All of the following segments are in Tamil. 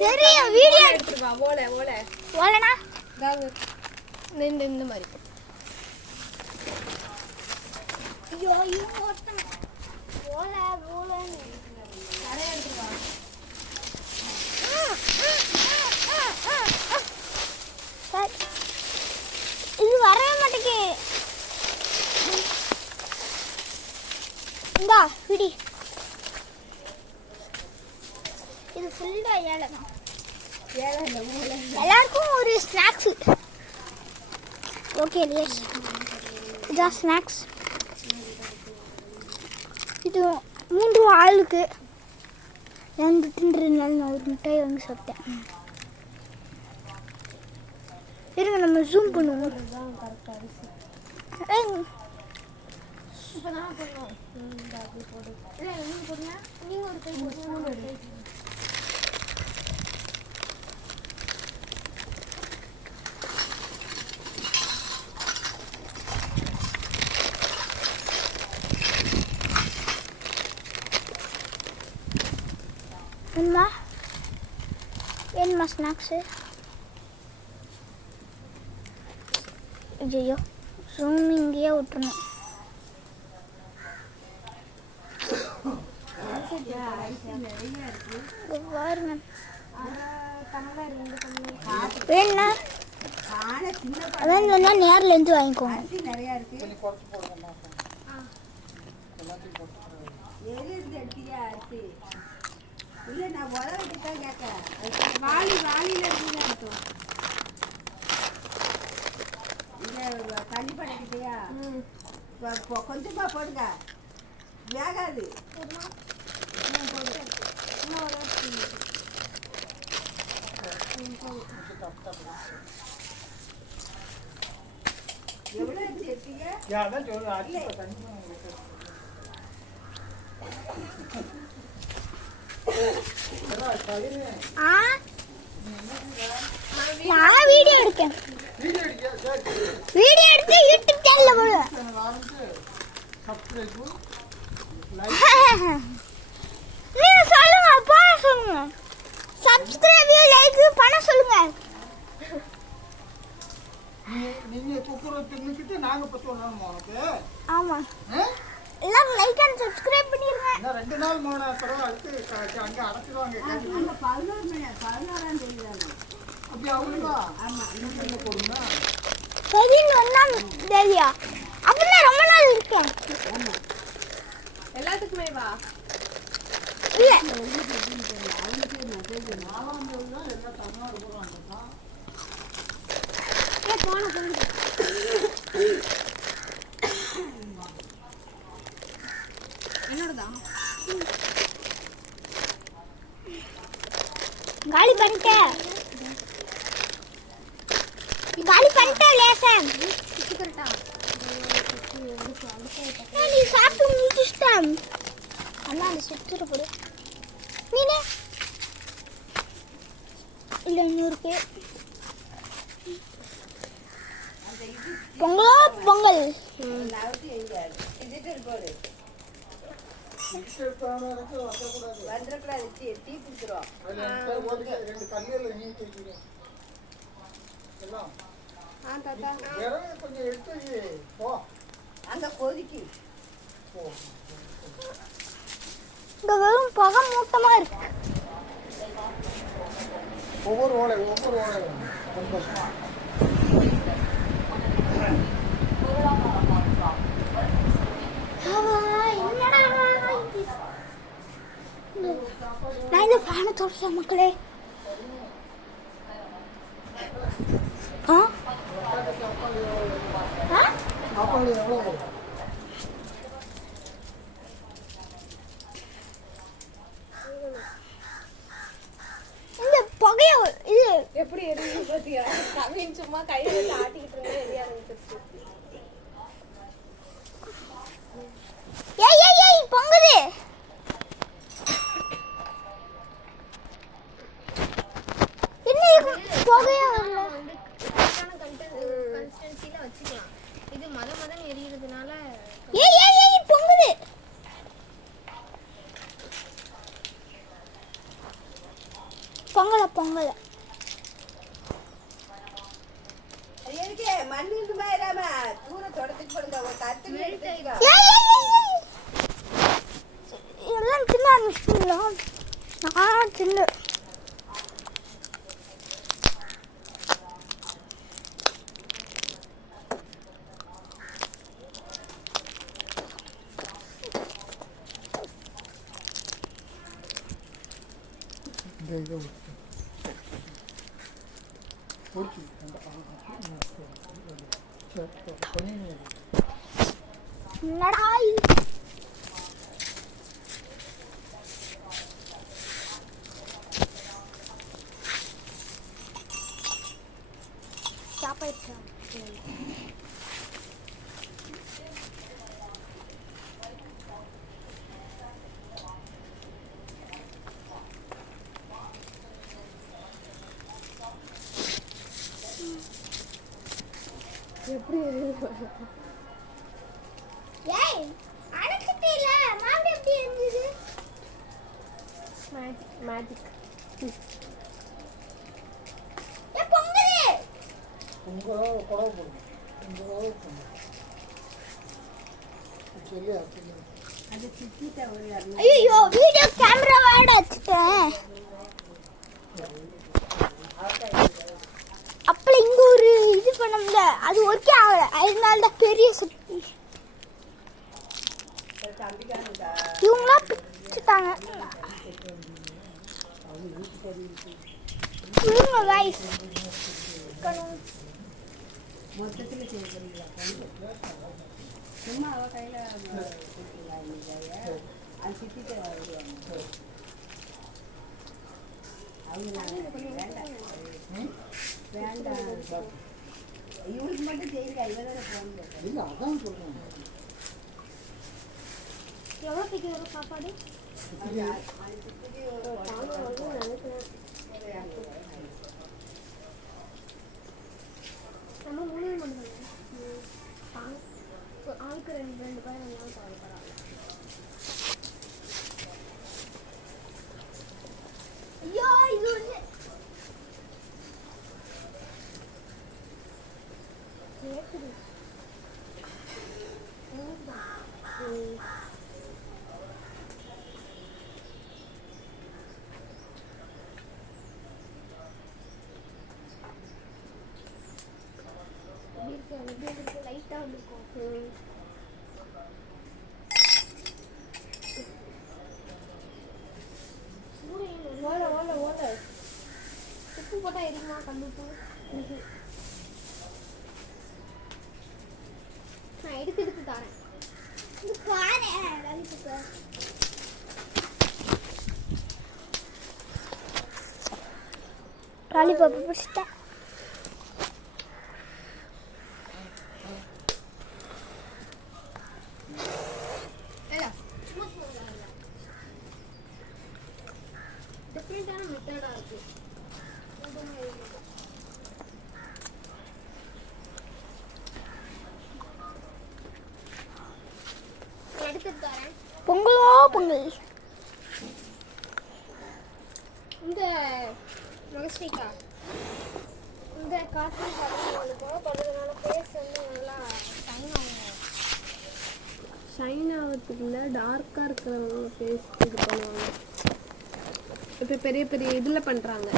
தெரியும் வீடியோ எடுத்துட்டு வா. ஓலை ஓலை ஓலைனா இந்த மாதிரி. ஐயோ ஐயோ ஓலை ஓலை நிறைய எடுத்துட்டு வா. இது வரவே மாட்டேங்குது. இந்தா பிடி. இது ஃபுல்லா ஏழை தான். எல்லாருக்கும் ஒரு ஸ்நாக்ஸ். ஓகே லியஸ், இதான் ஸ்நாக்ஸ். இது 3 ஆளுக்கு 2 நாள் நான் ஒரு மிட்டாய் வாங்கி சாப்பிட்டேன். இருங்க நம்ம ஜூம் பண்ணுவோம். என்னமா ஸ்நாக்ஸு? ஐயோ ஜூம் இங்கேயே விட்டுருணும். பாருங்க வேணா அதான் சொன்னா நேரில் இருந்து வாங்கிக்கோங்க. கொஞ்சமா போடுங்க, வேகாது. நான் வீடியோ எடுக்கேன். வீடியோ எடுத்து யூடியூப் சேனல்ல போடுவேன். நீங்க சொல்லுங்க, போட சொல்லுங்க. சப்ஸ்கிரைப் லைக் பண்ண சொல்லுங்க. நீங்க குக்குற தின்னுக்கிட்டு நாங்க இப்ப சொல்லணும் உனக்கு. ஆமா எல்லாரும் லைக் அண்ட் சப்ஸ்கிரைப் பண்ணிருங்க. நான் 2 நாள் மோன அப்புறம் அடுத்து அங்க அடச்சிடுவாங்க. அங்க 11ஆம் தேதி தான. அப்படி அவ்வளவுதா? ஆமா, இன்னும் போடுங்க. 11ஆம் தேதியா? அப்படின்னா ரொம்ப நாள் இருக்கு. ஆமா, எல்லாத்துக்குமே வா. இல்ல அவனுக்கு மெசேஜ் 4ஆம் தேதி தான் எல்லாம் தமிழ்நாடு போறாங்க. ஏ போன போங்க. என்னோடதான் காலி பண்ணிட்டேன். லேசன் நீ சாப்பிட்டு முடிச்சிட்டேன். அண்ணா அந்த சுற்றுற போடு. நீனே இல்லை இன்னொரு பேர் பொங்கலோ பொங்கல். கொஞ்சம் எடுத்து போ அங்க கொதிக்கு. இங்க வெறும் புகை மூட்டமா இருக்கு. ஒவ்வொரு ஓலை நான் இந்த ஃபேனை தொடச்சேன் மக்களே. இந்த புகைய இது எப்படி எரியுது பாத்தியா? கவின் சும்மா கையில ஆட்டிக்கிட்டு இருந்தா எரிய ஆரம்பிச்சிருச்சு. ஏய் பொங்குது. என்ன புகையா வரல? கன்சிஸ்டன்சில வச்சுக்கலாம். இது மதம் எரியிறதுனால ஏய் பொங்குது. பொங்கலை பொங்கலை அது எதுக்கு மண்ணுக்கு மேலாம தூர தொடத்துக்கு போடுங்க ஒரு கத்துல எடுத்துக்கோ. எல்லாம் தின்ன ஆரம்பிச்சிட்டீங்களா? நான் தின்னு இந்த இதை பொறிச்சு சரி பண்ணி என்னடா சாப்பாடு எப்படி ஏய் அடக்கிட்டே இல்ல மாவு எப்படி இருந்துது? மேஜிக் ஏ பொங்கலே உங்களோ குடவை போடுங்க உங்களோ போடுங்க சரியா அது சிக்கிட்ட ஒரு ஐயோ வீடியோ கேமரா வாட வச்சிட்டேன். அப்பல இங்க ஒரு இது பண்ணல அது ஒர்க்கே ஆகல அதனால தான் பெரிய சுத்தி தம்பிக்கானுக்கா இவங்களா பிடிச்சிட்டாங்க. இவங்க கைஸ் மொத்தத்தில் செய்யறீங்களா? சும்மா அவ கையில கொடுத்துக்கலாம் நீங்க. அது சிக்கிட்ட வருவாங்க அவங்க வேண்டாம் வேண்டாம் இவளுக்கு மட்டும் செய்யுங்க. இவதான போகணும். இல்லை அதான் சொல்கிறேன் எவ்வளோ பிடிக்கும் ஒரு சாப்பாடு? நம்ம மூணு மட்டும் ஆளுக்கு ரெண்டு பேர் இருந்தாலும் பரவாயில்ல. ஐயோ இது வந்து கேக்குது. லைட்டா வந்துருக்கும். ஓலை ஓலை ஓலை உப்பு போட்டா எரியுமா? கல்லுப்பு நான் எடுத்து எடுத்து தரேன். இது பாரு லாலிபப் லாலிபப் பிடிச்சிட்டேன். டிஃப்ரெண்டான மெத்தடா இருக்கு. எடுத்து தரேன். பொங்கலோ பொங்கல். இந்த மகஸ்டிக்கா இந்த கார்ட்டூன் பண்ணுறதுனால ஃபேஸ் வந்து நல்லா ஷைன் ஆகிறதுக்கு இல்லை டார்க்காக இருக்கிறவங்க ஃபேஸ் இது பண்ணுவாங்க. இப்போ பெரிய பெரிய இதில் பண்ணுறாங்க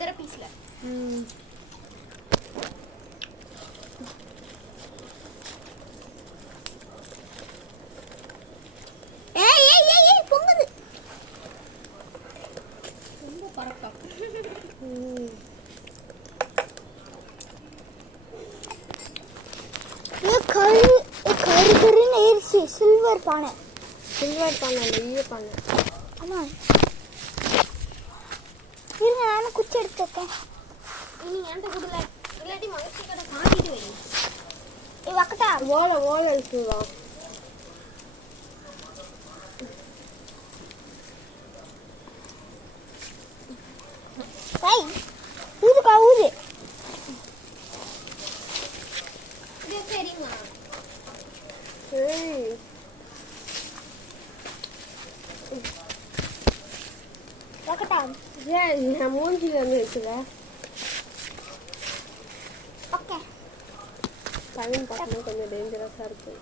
தெரபீஸ்ல. ஏய் ஏய் ஏய் ஏய் பொங்குது. ரொம்ப பறக்கா. ये கருன்னு ஏறிச்சு. சில்வர் பானை. சில்வர் பானை நெய்ய பானை. ஆமா இருங்க நானும் குச்சி எடுத்துக்கேன். நீ என்கிட்ட கொடுல இல்லாட்டி மகஸ்டிக்கோட காட்டிட்டு வை. வக்கட்டா ஓலை ஓலை இருக்குதா? ஏய் ஊதுக்கா ஊது. இது சரிங்க. ஏன் நான் மூஞ்சில இருந்து வச்சுருவேன் ஓகே கவின் பார்க்கணும் கொஞ்சம் டேஞ்சரஸாக இருக்கு.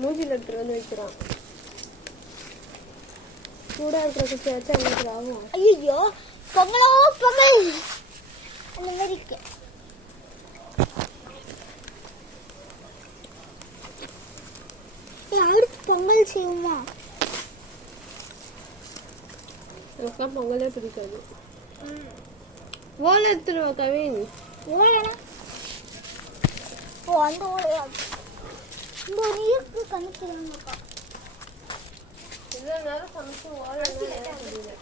மூஞ்சில் எடுத்துட்டு வந்து வைக்கிறான். சூடாக இருக்கிற குச்சி வச்சு அவங்களுக்கு ஆகும். ஐயோ பொங்கலோ பொங்கல் அந்த மாதிரி இருக்கு. யாருக்கு பொங்கல் செய்வோமா? எனக்குலாம் பொங்கலே பிடிக்காது. ஓலை எடுத்துருவா கவின். ஓலையா? ஓ அந்த ஓலையா? இந்த ஒரு இருக்கு கணக்குறாங்கக்கா. இவ்வளோ நேரம் சமைச்சு ஓலை தெரியல.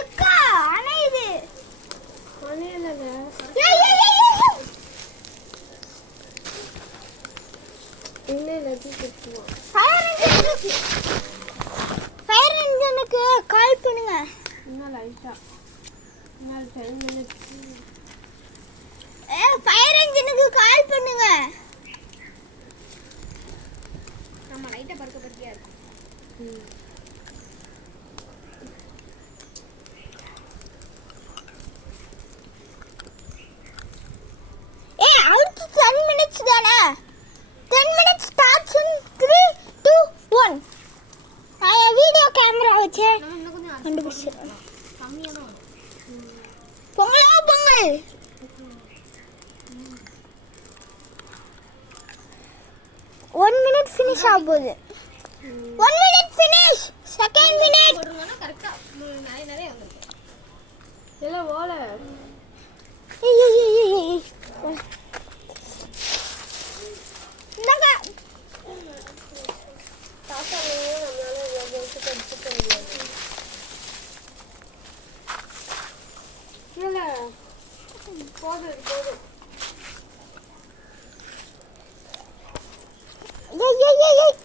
எக்கா அணையுது. அணையலங்க. இன்னும் எல்லாத்தையும் கொடுத்துருவோம். ஃபயர் இன்ஜினுக்கு கால் பண்ணுங்க. இன்னும் லைட்டா இன்னும் 10 minutes. ஃபயர் இன்ஜினுக்கு கால் பண்ணுங்க. நம்ம லைட்டா பறக்க பத்தியா இருக்கும். அடுத்து 10 minutes தானே? 10 minutes starts in 3, 2, 1. நான் வீடியோ கேமரா வச்சு இன்னும் கொஞ்சம் கண்டுபிடிச்சிடுறேன். கம்மியா தான் பொங்கலோ பொங்கல். ஒன் மினிட் ஃபினிஷ் ஆக போகுது. 1 minute finish. Second minute. போடுறோம்னா கரெக்டா நிறைய வந்துருக்கு. இல்லை ஓலை இந்தாங்க. தாத்தா நம்மளால இவ்வளோ கடிச்சிக்க முடியாது. இல்லை போதும் போதும். ஏய்